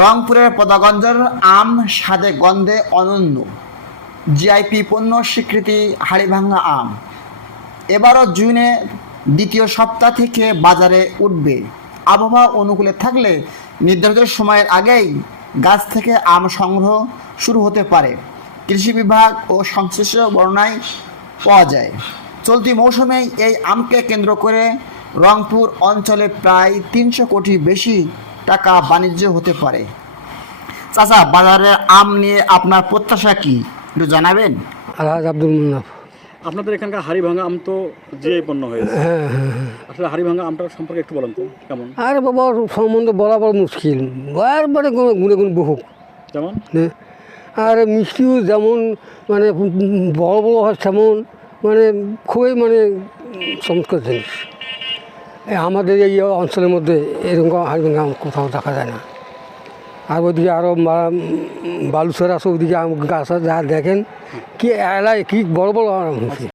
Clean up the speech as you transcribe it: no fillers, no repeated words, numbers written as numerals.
রংপুরের পদাগঞ্জের আম স্বাদে গন্ধে অনন্য, জিআইপি পণ্য স্বীকৃতি হাড়িভাঙ্গা আম এবারও জুনে দ্বিতীয় সপ্তাহ থেকে বাজারে উঠবে। আবহাওয়া অনুকূলে থাকলে নির্ধারিত সময়ের আগেই গাছ থেকে আম সংগ্রহ শুরু হতে পারে, কৃষি বিভাগ ও সংশ্লিষ্ট বর্ণনায় পাওয়া যায়। চলতি মৌসুমে এই আমকে কেন্দ্র করে রংপুর অঞ্চলে প্রায় 300 কোটি বেশি টাকা বাণিজ্য হতে পারে। চাচা, বাজারের আম নিয়ে আপনার প্রত্যাশা কি একটু জানাবেন? আলহাজ আব্দুল মুন্নাফ। আপনাদের এখানকার হাড়িভাঙ্গা আম তো জিআই পণ্য হয়েছে, হ্যাঁ। আসলে হাড়িভাঙ্গা আমটার সম্পর্কে একটু বলেন তো কেমন? আর বাবা সম্বন্ধে বলা বড় মুশকিল, বারবারে গুনে গুনে বহু। যেমন আর মিষ্টিও যেমন মানে বড় বড় হয় তেমন মানে খুবই মানে চমৎকার জিনিস। আমাদের এই অঞ্চলের মধ্যে এরকম হাড়িভাঙ্গা আম কোথাও দেখা যায় না। আর ওইদিকে আরও বালুচর আছে, ওইদিকে আম গাছ আছে, যা দেখেন কি এলায় কি বড় বড় আম হয়েছে।